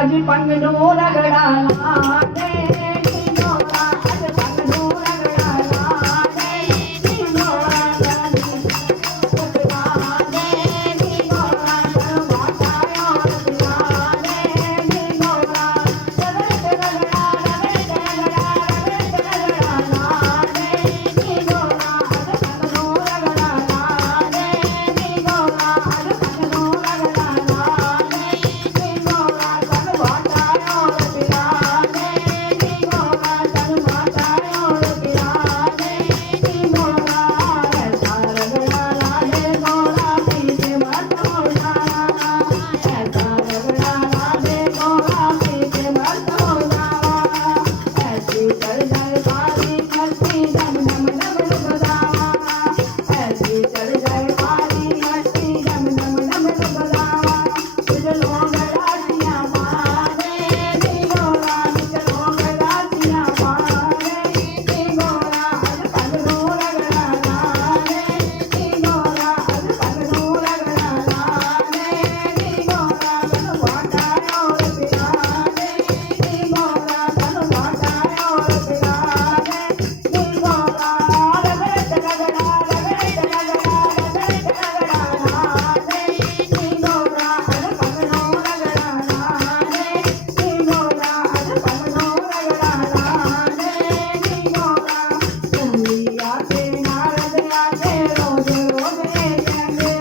अज पंगनो रगड़ा लाने ढिंडोरा अज पंगनो रगड़ा लाने ढिंडोरा पुतलाने ढिंडोरा मातायो रगड़ाने ढिंडोरा रगड़ा लाने ढिंडोरा अज पंगनो रगड़ा लाने ढिंडोरा अज पंगनो रगड़ा लाने ढिंडोरा वाटायो रगड़ाने ढिंडोरा वाटायो रगड़ाने ढिंडोरा ऐसा रगड़ा लाने गोरा पीछे मत हो जाना ऐसा रगड़ा लाने गोरा पीछे मत हो जाना ऐसी चढ़ जाए बारी मस्ती डम डम डम बजावा ऐसी चढ़ जाए बारी मस्ती डम डम डम बजावा चलो गड़ासियाँ मारे ढिंडोरा चलो गड़ासियाँ मारे ढिंडोरा अज पंगनो रगड़ा लाने ढिंडोरा अज पंगनो रगड़ा लाने ढिंडोरा वाटायो रगड़ाने ढिंडोरा वाटायो रगड़ाने ढिंडोरा रगड़ रगड़ा लाने ढिंडोरा अज पंगनो रगड़ा लाने ढिंडोरा अज पंगनो रगड़ा लाने ढिंडोरा चंदिया के नारद आके रोज रोज रे कहते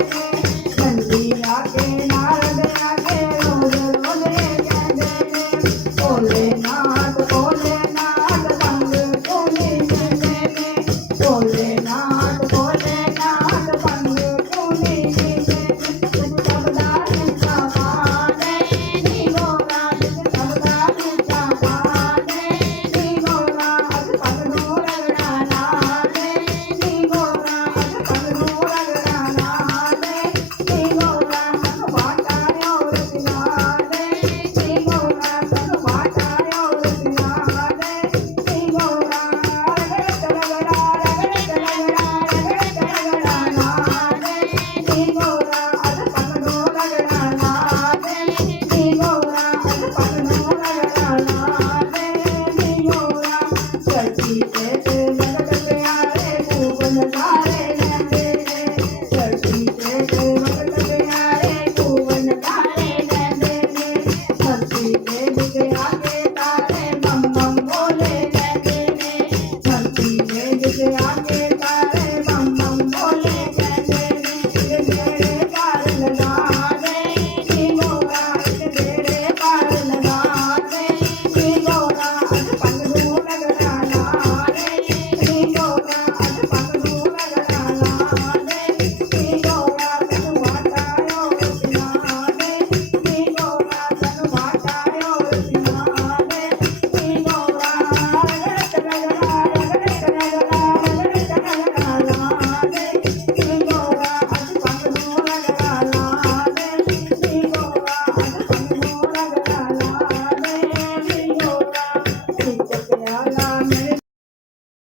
चंदिया के नारद आके रोज रोज रे कहते भोलेनाथ भोलेनाथ संग तूने देने भोलेनाथ भोलेनाथ संग तूने देने सबदा निशा माने ढिंडोरा सबदा निशा माने ढिंडोरा अज पंगनो रगड़ा लाने ढिंडोरा अज पंगनो रगड़ा लाने ढिंडोरा वाटायो रगड़ाने ढिंडोरा वाटायो रगड़ाने ढिंडोरा रगड़ रगड़ा लाने ढिंडोरा अज पंगनो रगड़ा लाने ढिंडोरा अज पंगनो रगड़ा लाने ढिंडोरा चढ़ती से जगत प्यारे भुवन तारे रहते चढ़ती से जगत प्यारे भुवन तारे रहते धरती पे दिख आके तारे बम बम बोले कहते धरती पे दिख आके तारे बम बम बोले कहते तेरे पार लगा दे ढिंडोरा तेरे पार लगा दे ढिंडोरा अज पंगनो रगड़ा लाने ढिंडोरा अज पंगनो रगड़ा लाने